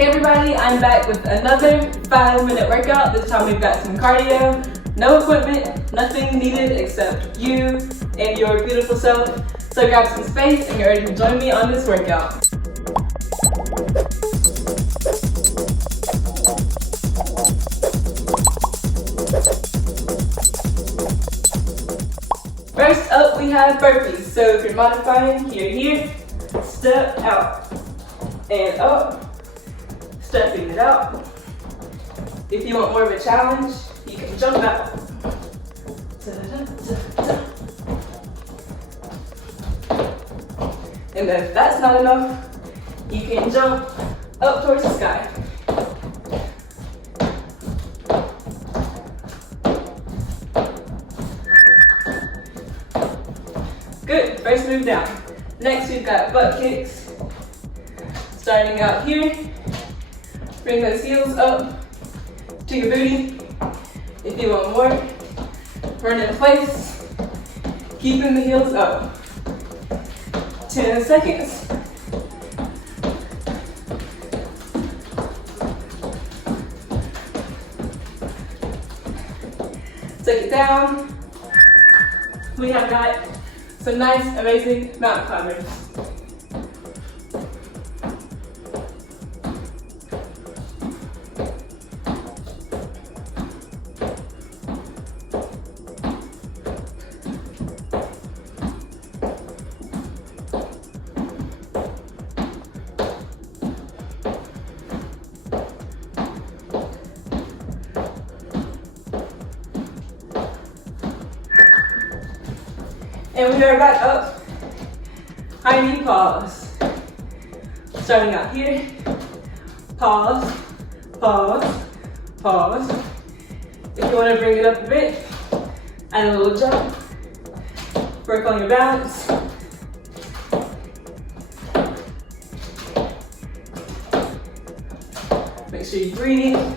Hey everybody, I'm back with another 5-minute workout. This time we've got some cardio, no equipment, nothing needed except you and your beautiful self. So grab some space and get ready to join me on this workout. First up, we have burpees. So if you're modifying, you're here, step out and up. Stepping it out. If you want more of a challenge, you can jump out. And then if that's not enough, you can jump up towards the sky. Good, first move down. Next we've got butt kicks. Starting out here. Bring those heels up to your booty. If you want more, run in place, keeping the heels up. 10 seconds. Take it down. We have got some nice, amazing mountain climbers. And we are back up, high knee pause. Starting out here, pause, pause, pause. If you want to bring it up a bit, add a little jump, work on your balance. Make sure you're breathing.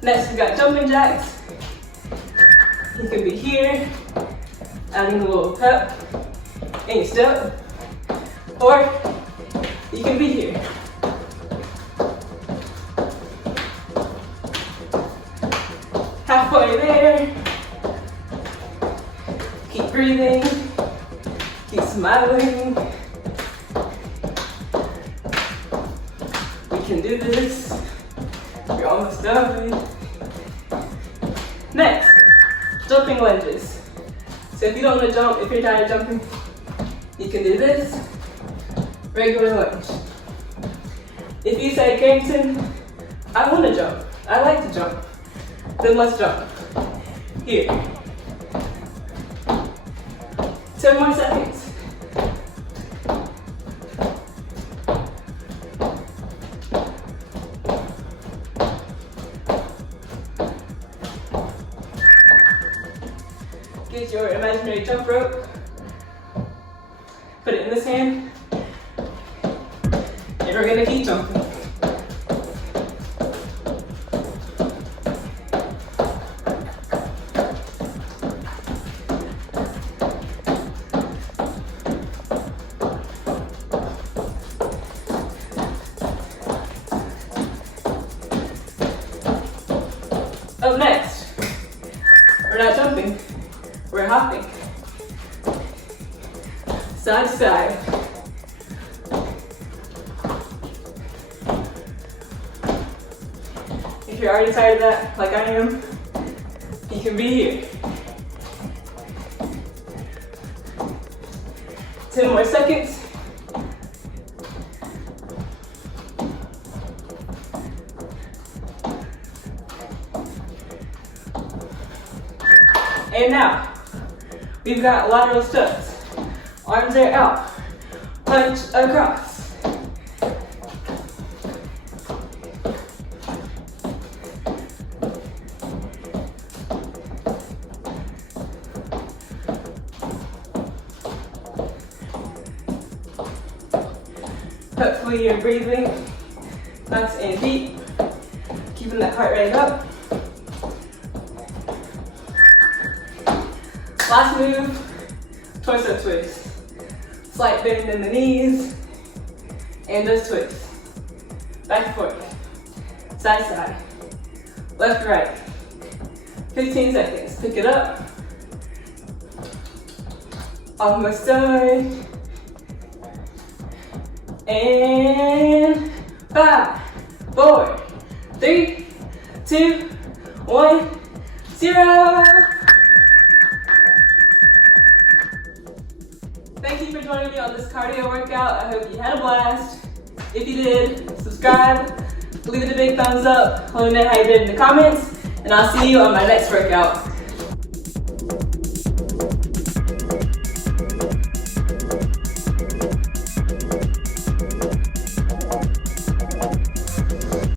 Next we've got jumping jacks. You can be here, adding a little pep in your step, or you can be here. Halfway there. Keep breathing, keep smiling. We can do this. You're almost done. Next. Jumping lunges. So if you don't want to jump, if you're tired of jumping, you can do this, regular lunge. If you say, Kerrington, I want to jump, I like to jump, then let's jump. Here. 10 more seconds. Get your imaginary jump rope, put it in this hand, and we're gonna keep jumping. Up next, we're not jumping. We're hopping, side to side. If you're already tired of that, like I am, you can be here. 10 more seconds. And now, we've got lateral steps. Arms are out. Punch across. Hopefully you're breathing nice and deep. Keeping that heart rate up. Last move, torso twist. Slight bend in the knees and those twists. Back and forth, side to side, left to right. 15 seconds, pick it up. On my side. And 5, 4, 3, 2, 1, 0. Thank you for joining me on this cardio workout. I hope you had a blast. If you did, subscribe, leave it a big thumbs up. Let me know how you did in the comments, and I'll see you on my next workout.